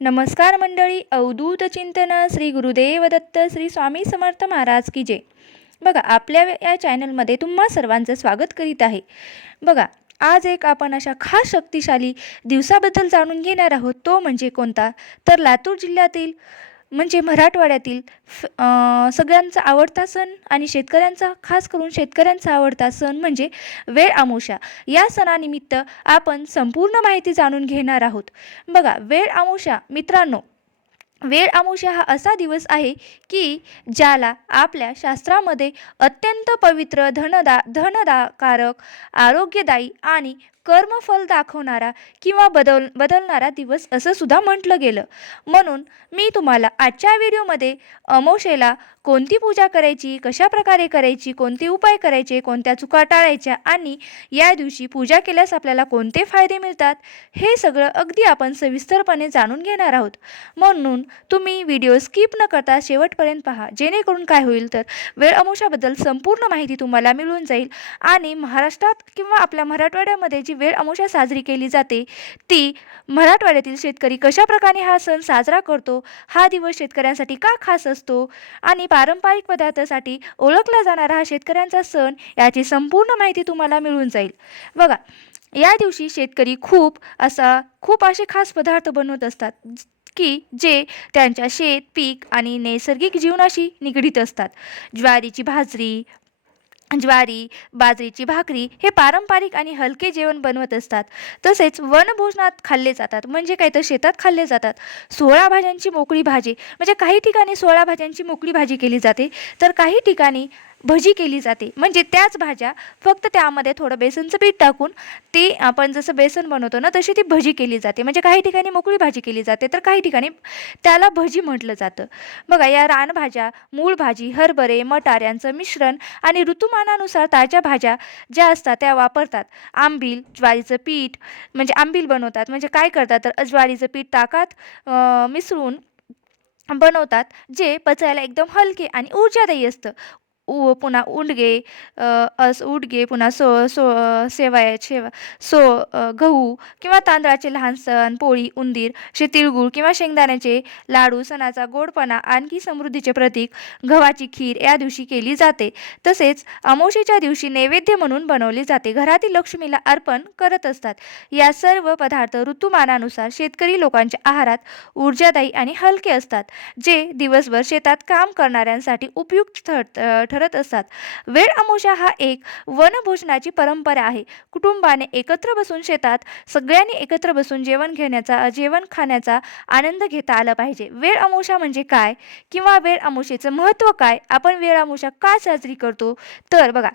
नमस्कार मंडळी. अवधूत चिंतन श्री गुरुदेव दत्त श्री स्वामी समर्थ महाराज की जय. बघा, आपल्या या चॅनलमध्ये तुम्हा सर्वांचं स्वागत करीत आहे. बघा, आज एक आपण अशा खास शक्तिशाली दिवसाबद्दल जाणून घेणार आहोत. तो म्हणजे कोणता? तर लातूर जिल्ह्यातील म्हणजे मराठवाड्यातील सगळ्यांचा आवडता सण आणि शेतकऱ्यांचा, खास करून शेतकऱ्यांचा आवडता सण म्हणजे वेळ अमावस्या. या सणानिमित्त आपण संपूर्ण माहिती जाणून घेणार आहोत. बघा, वेळ अमावस्या मित्रांनो, वेळ अमावस्या हा असा दिवस आहे की ज्याला आपल्या शास्त्रामध्ये अत्यंत पवित्र, धनदाकारक, आरोग्यदायी आणि कर्मफल दाखवणारा किंवा बदलणारा दिवस असं सुद्धा म्हटलं गेलं. म्हणून मी तुम्हाला आजच्या व्हिडिओमध्ये अमावस्येला कोणती पूजा करायची, कशा प्रकारे करायची, कोणते उपाय करायचे, कोणत्या चुका टाळायच्या आणि या दिवशी पूजा केल्यास आपल्याला कोणते फायदे मिळतात, हे सगळं अगदी आपण सविस्तरपणे जाणून घेणार आहोत. म्हणून तुम्ही व्हिडिओ स्किप न करता शेवटपर्यंत पहा, जेणेकरून काय होईल तर वेळ अमावस्याबद्दल संपूर्ण माहिती तुम्हाला मिळून जाईल आणि महाराष्ट्रात किंवा आपल्या मराठवाड्यामध्ये जी वेळ अमावस्या साजरी केली जाते ती मराठवाड्यातील शेतकरी कशा प्रकारे हा सण साजरा करतो, हा दिवस शेतकऱ्यांसाठी का खास असतो आणि पारंपरिक पदार्थासाठी ओळखला जाणारा हा शेतकऱ्यांचा सण, याची संपूर्ण माहिती तुम्हाला मिळून जाईल. बघा, या दिवशी शेतकरी खूप असे खास पदार्थ बनवत असतात की जे त्यांच्या शेत पीक आणि नैसर्गिक जीवनाशी निगडीत असतात. ज्वारी, बाजरीची भाकरी हे पारंपरिक आणि हलके जेवण बनवत असतात. तसेच वनभोजनात खाल्ले जातात, म्हणजे काय तर शेतात खाल्ले जातात. 16 भाज्यांची मोकळी भाजी, म्हणजे काही ठिकाणी 16 भाज्यांची मोकळी भाजी केली जाते, तर काही ठिकाणी भजी केली जाते. म्हणजे त्याच भाज्या, फक्त त्यामध्ये थोडं बेसनचं पीठ टाकून ते आपण जसं बेसन बनवतो ना, तशी ती भजी केली जाते. म्हणजे काही ठिकाणी मोकळी भाजी केली जाते, तर काही ठिकाणी त्याला भजी म्हटलं जातं. बघा, या रानभाज्या, मूळ भाजी, हरभरे, मटार यांचं मिश्रण आणि ऋतुमानानुसार ताज्या भाज्या ज्या असतात त्या वापरतात. ज्वारीचं पीठ, म्हणजे आंबील बनवतात. म्हणजे काय करतात तर ज्वारीचं पीठ ताकात मिसळून बनवतात, जे पचायला एकदम हलके आणि ऊर्जादायी असतं. पुन्हा उडगे, पुन्हा गहू किंवा तांदळाचे लहान सण, पोळी, उंदीर, तिळगुळ किंवा शेंगदाण्याचे लाडू, सणाचा गोडपणा आणखी समृद्धीचे प्रतीक. गव्हाची खीर या दिवशी केली जाते. तसेच अमावस्येच्या दिवशी नैवेद्य म्हणून बनवले जाते. घरातील लक्ष्मीला अर्पण करत असतात. या सर्व पदार्थ ऋतुमानानुसार शेतकरी लोकांच्या आहारात ऊर्जादायी आणि हलके असतात, जे दिवसभर शेतात काम करणाऱ्यांसाठी उपयुक्त ठरत असतात. वेळ अमावस्या हा एक वनभोजनाची परंपरा आहे. कुटुंबाने एकत्र बसून शेतात सगळ्यांनी एकत्र बसून जेवण खाण्याचा आनंद घेता आला पाहिजे. वेळ अमावस्या म्हणजे काय किंवा वेळ अमावस्येचं महत्त्व काय, आपण वेळ अमावस्या का साजरी करतो, तर बघा,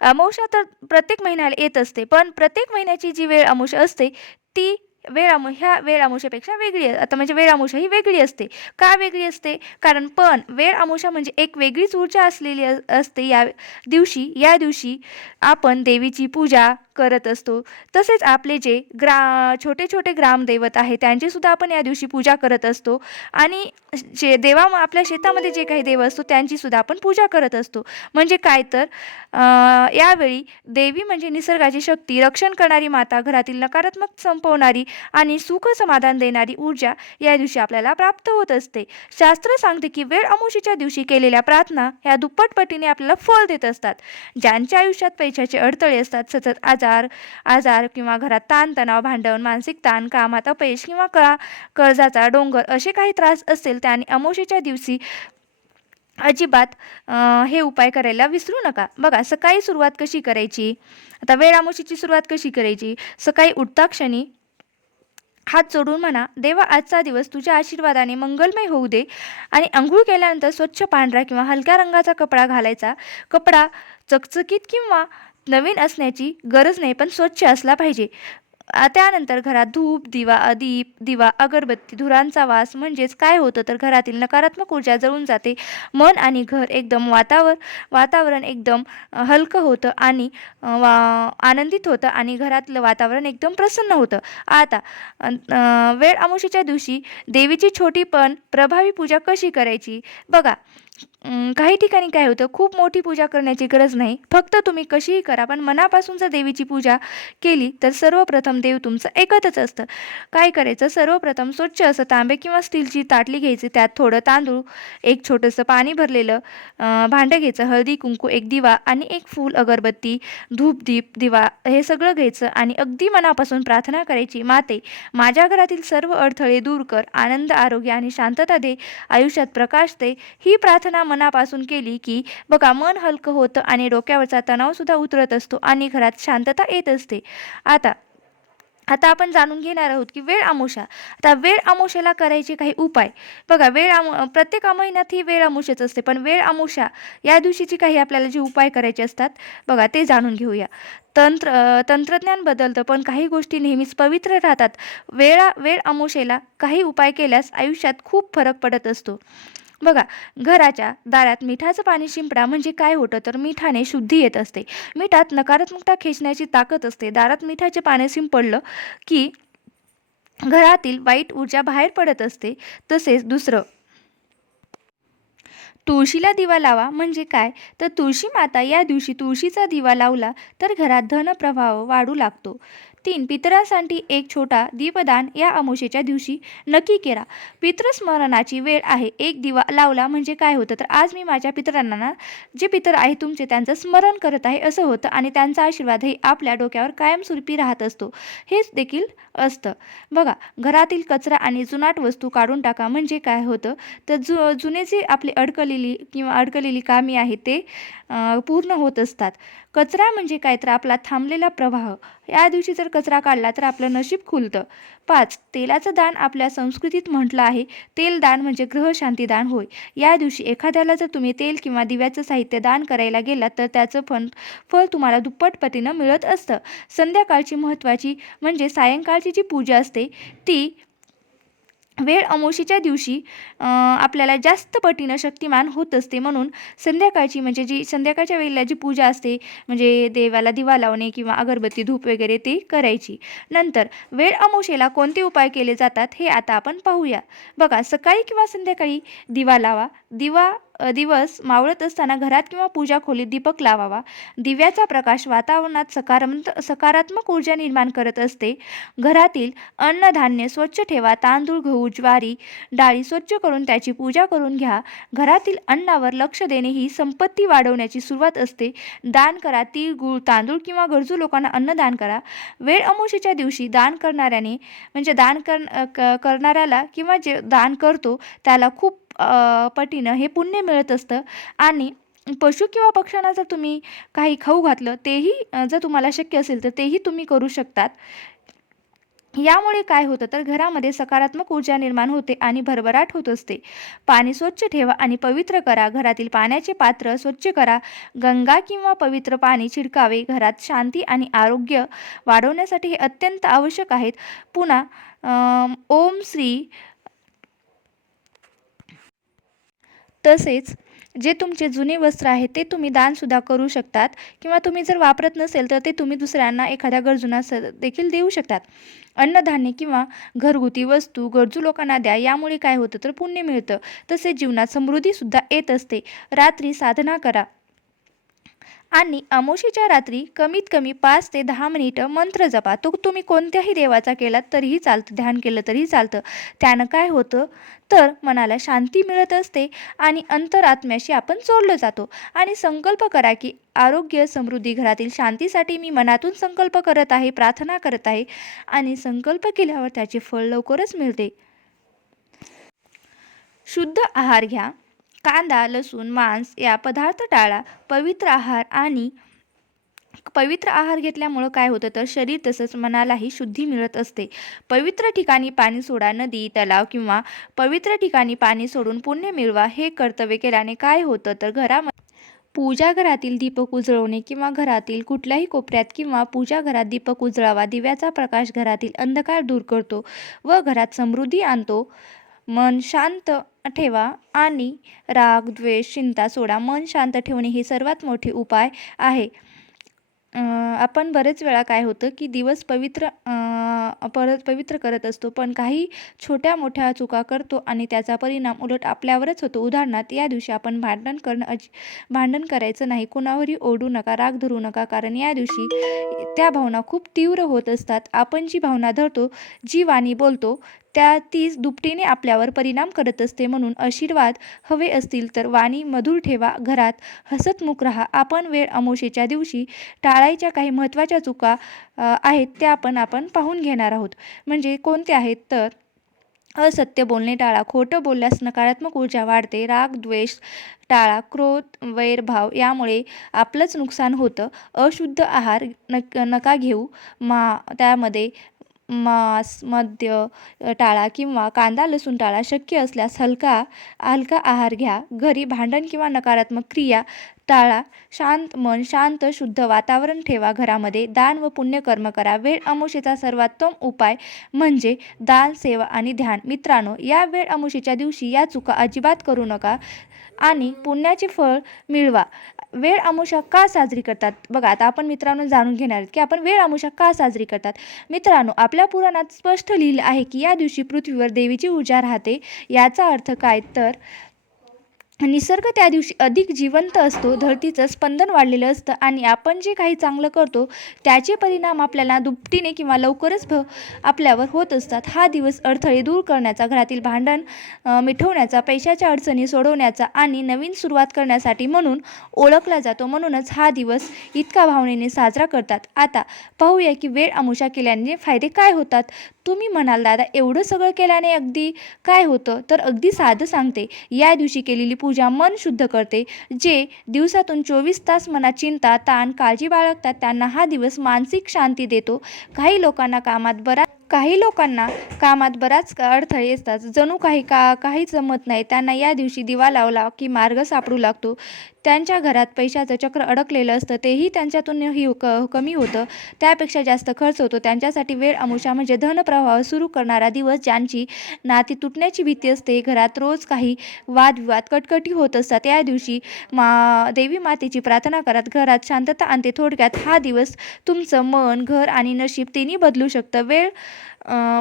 अमावस्या तर प्रत्येक महिन्याला येत असते, पण प्रत्येक महिन्याची जी वेळ अमावस्या असते ती ह्या वेळ अमावस्येपेक्षा वेगळी आता म्हणजे वेळ अमावस्या ही वेगळी असते. का वेगळी असते? कारण पण वेळ अमावस्या म्हणजे एक वेगळीच ऊर्जा असलेली असते. या दिवशी आपण देवीची पूजा करत असतो. तसेच आपले जे छोटे छोटे ग्रामदैवत आहे त्यांची सुद्धा आपण या दिवशी पूजा करत असतो आणि आपल्या शेतामध्ये जे काही देव असतो त्यांची सुद्धा आपण पूजा करत असतो. म्हणजे काय तर यावेळी देवी म्हणजे निसर्गाची शक्ती, रक्षण करणारी माता, घरातील नकारात्मक संपवणारी आणि सुख समाधान देणारी ऊर्जा या दिवशी आपल्याला प्राप्त होत असते. शास्त्र सांगते की वेळ अमावस्येच्या दिवशी केलेल्या प्रार्थना ह्या दुप्पट पटीने आपल्याला फळ देत असतात. ज्यांच्या आयुष्यात पैशाचे अडथळे असतात, सतत आजार किंवा घरात ताणतणाव, भांडण, मानसिक ताण, कामात अपयश किंवा कर्जाचा डोंगर असे काही त्रास असेल, त्याने अमावस्येच्या दिवशी अजिबात हे उपाय करायला विसरू नका. बघा, सकाळी सुरुवात कशी करायची, आता वेळ अमावस्येची सुरुवात कशी करायची. सकाळी उठता क्षणी हात जोडून म्हणा, देवा, आजचा दिवस तुझ्या आशीर्वादाने मंगलमय होऊ दे. आणि अंघोळ केल्यानंतर स्वच्छ पांढरा किंवा हलक्या रंगाचा कपडा घालायचा. कपडा चकचकीत किंवा नवीन असण्याची गरज नाही, पण स्वच्छ असला पाहिजे. त्यानंतर घरात धूप, दिवा, अगरबत्ती, धुरांचा वास म्हणजेच काय होतं तर घरातील नकारात्मक ऊर्जा जळून जाते. मन आणि घर एकदम वातावरण एकदम हलकं होतं आणि आनंदित होतं आणि घरातलं वातावरण एकदम प्रसन्न होतं. आता वेळ अमावस्येच्या दिवशी देवीची छोटी पण प्रभावी पूजा कशी करायची. बघा, काही ठिकाणी काय होतं, खूप मोठी पूजा करण्याची गरज नाही. फक्त तुम्ही कशीही करा, पण मनापासून जर देवीची पूजा केली, तर सर्वप्रथम देव तुमचं ऐकतच असतं. काय करायचं, सर्वप्रथम स्वच्छ असं तांबे किंवा स्टीलची ताटली घ्यायची. त्यात थोडं तांदूळ, एक छोटंसं पाणी भरलेलं भांडं घ्यायचं, हळदी, कुंकू, एक दिवा आणि एक फूल, अगरबत्ती, धूप, दीप, दिवा हे सगळं घ्यायचं आणि अगदी मनापासून प्रार्थना करायची. माते, माझ्या घरातील सर्व अडथळे दूर कर, आनंद, आरोग्य आणि शांतता दे, आयुष्यात प्रकाश दे. ही प्रार्थना मनापासून केली की बघा, मन हलकं होतं आणि डोक्यावरचा तणावसुद्धा उतरत असतो आणि घरात शांतता येत असते. आता आता आपण जाणून घेणार आहोत की वेळ अमावस्या. आता वेळ अमावस्येला करायचे काही उपाय. बघा, प्रत्येक महिन्यात ही वेळ अमावस्याच असते, पण वेळ अमावस्या या दिवशीची काही आपल्याला जे उपाय करायचे असतात, बघा ते जाणून घेऊया. तंत्रज्ञान बदलतं, पण काही गोष्टी नेहमीच पवित्र राहतात. वेळ अमावस्येला काही उपाय केल्यास आयुष्यात खूप फरक पडत असतो. बघा, घराच्या दारात मिठाचं पाणी शिंपडा. म्हणजे काय होतं, तर मिठाने शुद्धी येत असते. मिठात नकारात्मकता खेचण्याची ताकद असते. दारात मिठाचे पाणी शिंपडलं की घरातील वाईट ऊर्जा बाहेर पडत असते. तसेच दुसरं, तुळशीला दिवा लावा. म्हणजे काय, तर तुळशी माता या दिवशी तुळशीचा दिवा लावला तर घरात धनप्रवाह वाढू लागतो. 3. पितरांसाठी एक छोटा दीपदान या अमावस्येच्या दिवशी नक्की करा. पितृस्मरणाची वेळ आहे. एक दिवा लावला म्हणजे काय होतं, तर आज मी माझ्या पितरांना, जे पितर आहे तुमचे, त्यांचं स्मरण करत आहे असं होतं आणि त्यांचा आशीर्वादही आपल्या डोक्यावर कायमस्वरूपी राहत असतो, हेच देखील असतं. बघा, घरातील कचरा आणि जुनाट वस्तू काढून टाका. म्हणजे काय होतं, तर जुने जे आपले अडकलेली कामे आहेत ते पूर्ण होत असतात. कचरा म्हणजे काय, तर आपला थांबलेला प्रवाह. या दिवशी जर कचरा काढला तर आपलं नशीब खुलतं. 5. तेलाचं दान. आपल्या संस्कृतीत म्हटलं आहे, तेल दान म्हणजे ग्रहशांती दान होय. या दिवशी एखाद्याला जर तुम्ही तेल किंवा दिव्याचं साहित्य दान करायला गेलात तर त्याचं फळ तुम्हाला दुप्पट पटीनं मिळत असतं. संध्याकाळची महत्त्वाची म्हणजे सायंकाळची जी पूजा असते ती वेळ अमावस्येच्या दिवशी आपल्याला जास्त पटीनं शक्तिमान होत असते. म्हणून संध्याकाळची म्हणजे जी संध्याकाळच्या वेळेला जी पूजा असते, म्हणजे देवाला दिवा लावणे किंवा अगरबत्ती, धूप वगैरे ती करायची. नंतर वेळ अमावस्येला कोणते उपाय केले जातात हे आता आपण पाहूया. बघा, सकाळी किंवा संध्याकाळी दिवा लावा. दिवस मावळत असताना घरात किंवा पूजा खोलीत दीपक लावावा. दिव्याचा प्रकाश वातावरणात सकारात्मक ऊर्जा निर्माण करत असते. घरातील अन्नधान्य स्वच्छ ठेवा. तांदूळ, गहू, ज्वारी, डाळी स्वच्छ करून त्याची पूजा करून घ्या. घरातील अन्नावर लक्ष देणे ही संपत्ती वाढवण्याची सुरुवात असते. दान करा. तीळ, गूळ, तांदूळ किंवा गरजू लोकांना अन्नदान करा. वेळ अमावस्येच्या दिवशी दान करणाऱ्याने म्हणजे करणाऱ्याला किंवा जे दान करतो त्याला खूप पटीनं हे पुण्य मिळत असतं. आणि पशु किंवा पक्ष्यांना जर तुम्ही काही खाऊ घातलं, तेही जर तुम्हाला शक्य असेल तर तेही तुम्ही करू शकतात. यामुळे काय होतं, तर घरामध्ये सकारात्मक ऊर्जा निर्माण होते आणि भरभराट होत असते. पाणी स्वच्छ ठेवा आणि पवित्र करा. घरातील पाण्याचे पात्र स्वच्छ करा. गंगा किंवा पवित्र पाणी छिडकावे. घरात शांती आणि आरोग्य वाढवण्यासाठी हे अत्यंत आवश्यक आहेत. पुन्हा ओम श्री. तसेच जे तुमचे जुने वस्त्र आहे ते तुम्ही दानसुद्धा करू शकतात किंवा तुम्ही जर वापरत नसेल तर ते तुम्ही दुसऱ्यांना, एखाद्या गरजूंना देखील देऊ शकतात. अन्नधान्य किंवा घरगुती वस्तू गरजू लोकांना द्या. यामुळे काय होतं, तर पुण्य मिळतं. तसेच जीवनात समृद्धीसुद्धा येत असते. रात्री साधना करा आणि अमावस्येच्या रात्री कमीत कमी 5 ते 10 मिनिटं मंत्र जपा. तो तुम्ही कोणत्याही देवाचा केलात तरीही चालतं, ध्यान केलं तरीही चालतं. त्यानं काय होतं, तर मनाला शांती मिळत असते आणि अंतरात्म्याशी आपण जोडलं जातो. आणि संकल्प करा की आरोग्य, समृद्धी, घरातील शांतीसाठी मी मनातून संकल्प करत आहे, प्रार्थना करत आहे आणि संकल्प केल्यावर त्याचे फळ लवकरच मिळते. शुद्ध आहार घ्या. कांदा, लसूण, मांस या पदार्थ टाळा. पवित्र आहार घेतल्यामुळं काय होतं, तर शरीर तसंच मनालाही शुद्धी मिळत असते. पवित्र ठिकाणी पाणी सोडा. नदी, तलाव किंवा पवित्र ठिकाणी पाणी सोडून पुण्य मिळवा. हे कर्तव्य केल्याने काय होतं, तर पूजा घरातील दीपक उजळवणे किंवा घरातील कुठल्याही कोपऱ्यात किंवा पूजा घरात दीपक उजळावा. दिव्याचा प्रकाश घरातील अंधकार दूर करतो व घरात समृद्धी आणतो. मन शांत ठेवा आणि राग, द्वेष, चिंता सोडा. मन शांत ठेवणे हे सर्वात मोठे उपाय आहे. आपण बरेच वेळा काय होतं की दिवस पवित्र करत असतो, पण काही छोट्या मोठ्या चुका करतो आणि त्याचा परिणाम उलट आपल्यावरच होतो. उदाहरणार्थ, या दिवशी आपण भांडण करायचं नाही, कुणावरही ओरडू नका, राग धरू नका, कारण या दिवशी त्या भावना खूप तीव्र होत असतात. आपण जी भावना धरतो, जी वाणी बोलतो, तीच दुपटीने आपल्यावर परिणाम करत असते. म्हणून आशीर्वाद हवे असतील तर वाणी मधुर ठेवा, घरात हसतमुख राहा. आपण वेळ अमावास्येच्या दिवशी टाळायच्या काही महत्त्वाच्या चुका आहेत, त्या आपण पाहून घेणार आहोत. म्हणजे कोणत्या आहेत तर असत्य बोलणे टाळा, खोटं बोलल्यास नकारात्मक ऊर्जा वाढते, राग द्वेष टाळा, क्रोध वैरभाव यामुळे आपलंच नुकसान होतं. अशुद्ध आहार नका घेऊ, त्यामध्ये मांस मद्य टाळा किंवा कांदा लसूण टाळा. शक्य असल्यास हलका हलका आहार घ्या. घरी भांडण किंवा नकारात्मक क्रिया टाळा. शांत मन, शांत शुद्ध वातावरण ठेवा. घरामध्ये दान व पुण्यकर्म करा. वेळ अमावास्येचा सर्वोत्तम उपाय म्हणजे दान, सेवा आणि ध्यान. मित्रांनो, या वेळ अमावास्येच्या दिवशी या चुका अजिबात करू नका आणि पुण्याचे फळ मिळवा. वेळ अमावस्या का साजरी करतात? बघा, आता आपण मित्रांनो जाणून घेणार आहोत की आपण वेळ अमावस्या का साजरी करतात. मित्रांनो, आपल्या पुराणात स्पष्ट लिहिलं आहे की या दिवशी पृथ्वीवर देवीची ऊर्जा राहते. याचा अर्थ काय तर निसर्ग त्या दिवशी अधिक जिवंत असतो, धरतीचं स्पंदन वाढलेलं असतं आणि आपण जे काही चांगलं करतो त्याचे परिणाम आपल्याला दुपटीने किंवा लवकरच आपल्यावर होत असतात. हा दिवस अडथळे दूर करण्याचा, घरातील भांडण मिटवण्याचा, पैशाच्या अडचणी सोडवण्याचा आणि नवीन सुरुवात करण्यासाठी म्हणून ओळखला जातो. म्हणूनच हा दिवस इतका भावनेने साजरा करतात. आता पाहूया की वेळ अमावस्या केल्याने फायदे काय होतात. तुम्ही म्हणाल, दादा एवढं सगळं केल्याने अगदी काय होतं? तर अगदी साधं सांगते. या दिवशी केलेली पूजा मन शुद्ध करते. जे दिवसातून 24 तास मनात चिंता, ताण, काळजी बाळगतात त्यांना हा दिवस मानसिक शांती देतो. काही लोकांना कामात बराच अडथळे येतात, जणू काही जमत नाही. त्यांना या दिवशी दिवा लावला की मार्ग सापडू लागतो. त्यांच्या घरात पैशाचं चक्र अडकलेलं असतं, तेही त्यांच्यातून कमी होतं, त्यापेक्षा जास्त खर्च होतो. त्यांच्यासाठी वेळ अमावस्या म्हणजे धनप्रवाह सुरू करणारा दिवस. ज्यांची नाती तुटण्याची भीती असते, घरात रोज काही वादविवाद कटकटी होत असतात, या दिवशी देवी मातेची प्रार्थना करत घरात शांतता आणते. थोडक्यात हा दिवस तुमचं मन, घर आणि नशीब तिन्ही बदलू शकतं. वेळ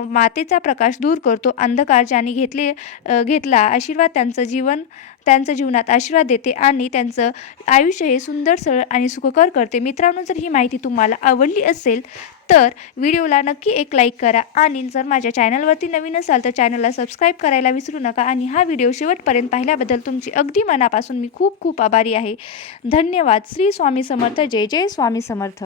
मातेचा प्रकाश दूर करतो अंधकार. ज्यांनी घेतला आशीर्वाद त्यांच्या जीवनात आशीर्वाद देते आणि त्यांचं आयुष्य हे सुंदर, सरळ आणि सुखकर करते. मित्रांनो, जर ही माहिती तुम्हाला आवडली असेल तर व्हिडिओला नक्की एक लाईक करा आणि जर माझ्या चॅनलवरती नवीन असाल तर चॅनलला सबस्क्राईब करायला विसरू नका. आणि हा व्हिडिओ शेवटपर्यंत पाहिल्याबद्दल तुमची अगदी मनापासून मी खूप खूप आभारी आहे. धन्यवाद. श्री स्वामी समर्थ. जय जय स्वामी समर्थ.